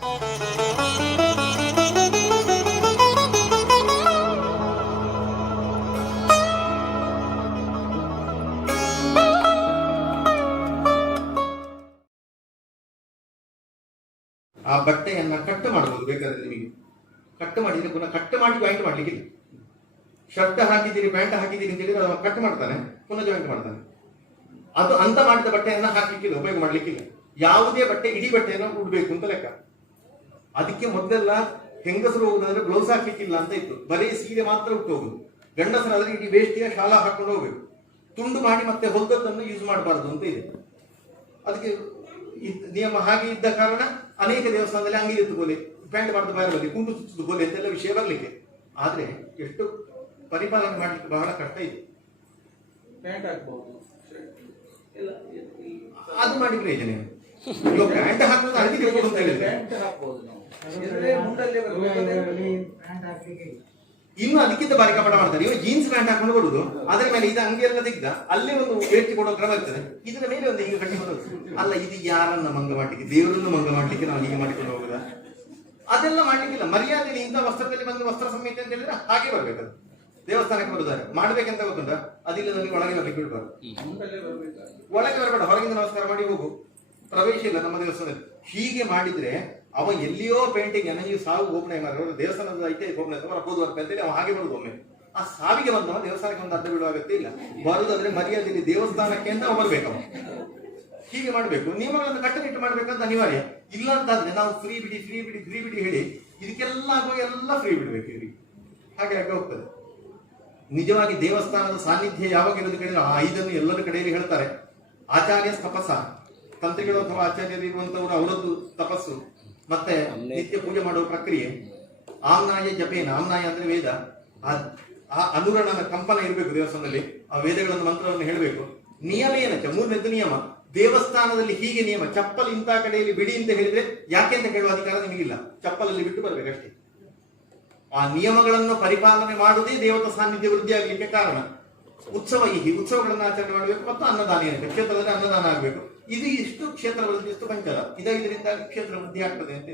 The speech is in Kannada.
ಆ ಬಟ್ಟೆಯನ್ನ ಕಟ್ ಮಾಡಬಹುದು ಬೇಕಾದ್ರೆ ನಿಮಗೆ. ಕಟ್ ಮಾಡಿದ್ರೆ ಪುನಃ ಕಟ್ ಮಾಡಿ ಜಾಯಿಂಟ್ ಮಾಡ್ಲಿಕ್ಕಿಲ್ಲ. ಶರ್ಟ್ ಹಾಕಿದ್ದೀರಿ ಪ್ಯಾಂಟ್ ಹಾಕಿದ್ದೀರಿ ಅಂತ ಹೇಳಿದ್ರೆ ಕಟ್ ಮಾಡ್ತಾನೆ, ಪುನಃ ಜಾಯಿಂಟ್ ಮಾಡ್ತಾನೆ. ಅದು ಅಂತ ಮಾಡಿದ ಬಟ್ಟೆಯನ್ನ ಹಾಕ್ಲಿಕ್ಕಿಲ್ಲ, ಉಪಯೋಗ ಮಾಡ್ಲಿಕ್ಕಿಲ್ಲ. ಯಾವುದೇ ಬಟ್ಟೆ ಇಡೀ ಬಟ್ಟೆಯನ್ನು ಉಡ್ಬೇಕು ಅಂತ ಲೆಕ್ಕ. ಅದಕ್ಕೆ ಮೊದಲೆಲ್ಲ ಹೆಂಗಸರು ಹೋಗುದಾದ್ರೆ ಗ್ಲೌಸ್ ಹಾಕ್ಲಿಕ್ಕಿಲ್ಲ ಅಂತ ಇತ್ತು, ಬರೀ ಸೀರೆ ಮಾತ್ರ ಉಟ್ಟು ಹೋಗುದು. ಗಂಡಸರಾದ್ರೆ ಇಡೀ ವೇಷ್ಟಿಯ ಶಾಲಾ ಹಾಕೊಂಡು ಹೋಗ್ಬೇಕು, ತುಂಡು ಮಾಡಿ ಮತ್ತೆ ಹೊಲ್ದದ್ದನ್ನು ಯೂಸ್ ಮಾಡಬಾರದು ಅಂತ ಇದೆ. ಅದಕ್ಕೆ ನಿಯಮ ಹಾಗೆ ಇದ್ದ ಕಾರಣ ಅನೇಕ ದೇವಸ್ಥಾನದಲ್ಲಿ ಅಂಗಿ ಎತ್ತುಗೋಲೆ, ಪ್ಯಾಂಟ್ ಮಾಡಿದ ಬಾರ ಬರಲಿ, ಕುಂಟು ಸುತ್ತದ ಗೋಲೆ ಅಂತೆಲ್ಲ ವಿಷಯ ಬರಲಿಕ್ಕೆ. ಆದ್ರೆ ಎಷ್ಟು ಪರಿಪಾಲನೆ ಮಾಡ್ಲಿಕ್ಕೆ ಬಹಳ ಕಷ್ಟ ಇದೆ. ಅದು ಮಾಡಿ ಪ್ರಯೋಜನ ಇವಾಗ ಪ್ಯಾಂಟ್ ಹಾಕೋದು ಅಡಿಗೆ ಅಂತ ಹೇಳಿದ್ರೆ ಇನ್ನು ಅದಕ್ಕಿಂತ ಬಾರಿ ಕಪಟ ಮಾಡ್ತಾರೆ. ಇವಾಗ ಜೀನ್ಸ್ ಪ್ಯಾಂಟ್ ಹಾಕೊಂಡು ಕೊಡುದು, ಅದರ ಮೇಲೆ ಇದು ಅಂಗಿ ಎಲ್ಲ ತೆಗ್ದ ಅಲ್ಲೇ ಒಂದು ವೇಟಿ ಕೊಡೋ ಕ್ರಮ ಇರ್ತದೆ, ಇದರ ಮೇಲೆ ಒಂದು ಹೀಗೆ ಕಟ್ಟಿ ಕೊಡೋದು. ಅಲ್ಲ, ಇದು ಯಾರನ್ನ ಮಂಗ ಮಾಡ್ಲಿಕ್ಕೆ, ದೇವರನ್ನು ಮಂಗ ಮಾಡ್ಲಿಕ್ಕೆ ನಾವು ಹೀಗೆ ಮಾಡಿಕೊಂಡು ಹೋಗುದ? ಅದೆಲ್ಲ ಮಾಡ್ಲಿಕ್ಕಿಲ್ಲ. ಮರ್ಯಾದೆ ಇಂಥ ವಸ್ತ್ರದಲ್ಲಿ ಬಂದು ವಸ್ತ್ರ ಸಂಹಿತೆ ಅಂತ ಹೇಳಿದ್ರೆ ಹಾಗೆ ಬರ್ಬೇಕದು. ದೇವಸ್ಥಾನಕ್ಕೆ ಬರುದಾರೆ ಮಾಡ್ಬೇಕಂತ ಗೊತ್ತುಂಟ, ಅದಿಲ್ಲದಲ್ಲಿ ಒಳಗೆ ಬರ್ಲಿಕ್ಕೆ ಬಿಡ್ಬಾರ್ದು. ಒಳಗೆ ಬರಬೇಡ, ಹೊರಗಿಂದ ನಮಸ್ಕಾರ ಮಾಡಿ ಹೋಗು, ಪ್ರವೇಶ ಇಲ್ಲ ನಮ್ಮ ದೇವಸ್ಥಾನದಲ್ಲಿ. ಹೀಗೆ ಮಾಡಿದ್ರೆ ಅವ ಎಲ್ಲಿಯೋ ಪೇಂಟಿಂಗ್ ನೀವು ಸಾವು ಗೋಪಣೆ ಮಾಡಿ ದೇವಸ್ಥಾನದ ಐತೆ ಗೋಪಣೆ ಹೋಗುವ ಅಂತೇಳಿ ಅವ ಹಾಗೆ ಬರುದು. ಒಮ್ಮೆ ಆ ಸಾವಿಗೆ ಬಂದವ ದೇವಸ್ಥಾನಕ್ಕೆ ಒಂದು ಅಡ್ಡ ಬಿಡುವ ಅಗತ್ಯ ಇಲ್ಲ. ಬರುದಾದ್ರೆ ಮರ್ಯಾದೆಯಲ್ಲಿ ದೇವಸ್ಥಾನಕ್ಕೆ ಅಂತ ಅವ ಬರ್ಬೇಕವ. ಹೀಗೆ ಮಾಡ್ಬೇಕು, ನಿಯಮಗಳನ್ನು ಕಟ್ಟುನಿಟ್ಟು ಮಾಡ್ಬೇಕಂತ ಅನಿವಾರ್ಯ. ಇಲ್ಲ ಅಂತಾದ್ರೆ ನಾವು ಫ್ರೀ ಬಿಡಿ ಹೇಳಿ ಇದಕ್ಕೆಲ್ಲ ಎಲ್ಲ ಫ್ರೀ ಬಿಡ್ಬೇಕು ಇವ್ರಿಗೆ. ಹಾಗೆ ಆಗಿ ಹೋಗ್ತದೆ. ನಿಜವಾಗಿ ದೇವಸ್ಥಾನದ ಸಾನ್ನಿಧ್ಯ ಯಾವಾಗ ಇರೋದು ಕೇಳಿದ್ರೆ ಆ 5 ಎಲ್ಲರ ಕಡೆಯಲ್ಲಿ ಹೇಳ್ತಾರೆ. ಆಚಾರ್ಯ ತಪಸ್ಸ, ತಂತ್ರಿಗಳು ಅಥವಾ ಆಚಾರ್ಯರು ಇರುವಂತವರು ಅವರದ್ದು ತಪಸ್ಸು, ಮತ್ತೆ ನಿತ್ಯ ಪೂಜೆ ಮಾಡುವ ಪ್ರಕ್ರಿಯೆ, ಆಮ್ನಾಯ ಜಪೇನ, ಆಮ್ನಾಯ ಅಂದ್ರೆ ವೇದ, ಆ ಅನುರಣನ ಕಂಪನ ಇರಬೇಕು ದೇವಸ್ಥಾನದಲ್ಲಿ, ಆ ವೇದಗಳನ್ನು ಮಂತ್ರವನ್ನು ಹೇಳಬೇಕು. ನಿಯಮ ಏನಚ್ಚ 3ನೇದು ನಿಯಮ, ದೇವಸ್ಥಾನದಲ್ಲಿ ಹೀಗೆ ನಿಯಮ, ಚಪ್ಪಲ್ ಇಂಥ ಕಡೆಯಲ್ಲಿ ಬಿಡಿ ಅಂತ ಹೇಳಿದ್ರೆ ಯಾಕೆ ಅಂತ ಕೇಳುವ ಅಧಿಕಾರ ನಿಮಗಿಲ್ಲ, ಚಪ್ಪಲಲ್ಲಿ ಬಿಟ್ಟು ಬರ್ಬೇಕಷ್ಟೇ. ಆ ನಿಯಮಗಳನ್ನು ಪರಿಪಾಲನೆ ಮಾಡುವುದೇ ದೇವತಾ ಸಾನ್ನಿಧ್ಯ ವೃದ್ಧಿ ಆಗಲಿಕ್ಕೆ ಕಾರಣ. ಉತ್ಸವಗಳನ್ನು ಆಚರಣೆ ಮಾಡಬೇಕು ಮತ್ತು ಅನ್ನದಾನ ಏನಿದೆ ಕ್ಷೇತ್ರದಲ್ಲಿ ಅನ್ನದಾನ ಆಗಬೇಕು. ಇದು ಇಷ್ಟು ಕ್ಷೇತ್ರ ವೃದ್ಧಿ, ಇಷ್ಟು ಪಂಚರ, ಇದರಿಂದ ಕ್ಷೇತ್ರ ವೃದ್ಧಿ ಆಗ್ತದೆ ಅಂತ.